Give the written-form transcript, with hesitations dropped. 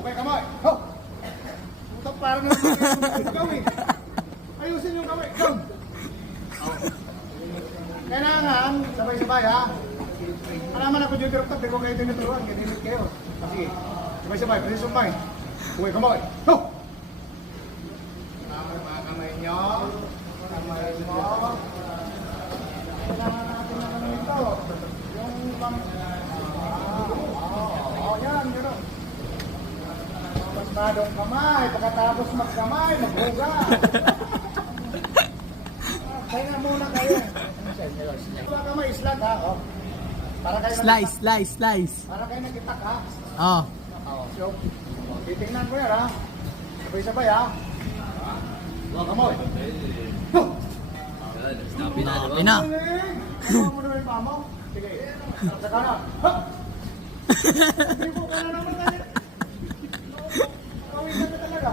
Okay, kamay. Ho! Putak parang naman yung kamay. Ayusin yung kamay. Go! Kailangan, sabay-sabay ha. Alaman ako yung director, di ko kayo tinuturuan, kinimit kayo. Sige, sabay-sabay, please sumbay. Okay, kamay. Ho! Tama na mga kamay nyo. Kamay mo. Kailangan natin naman ito. Yung pang... yan, gano'n. Masmadong kamay, pagkatapos magkamay, maghuga. Kaya muna kayo. Huwag kamay, islat ha. Oh. Para kayo Slice. Para kayo nagitak ha. Oh. So, titingnan ko yan ha. Sabay-sabay ha. Huwag kamay. Snappy na. Ano mo naman yung pamo? Sige. Saka na. Ha! Hindi po ka na naman tayo. Kawin na talaga.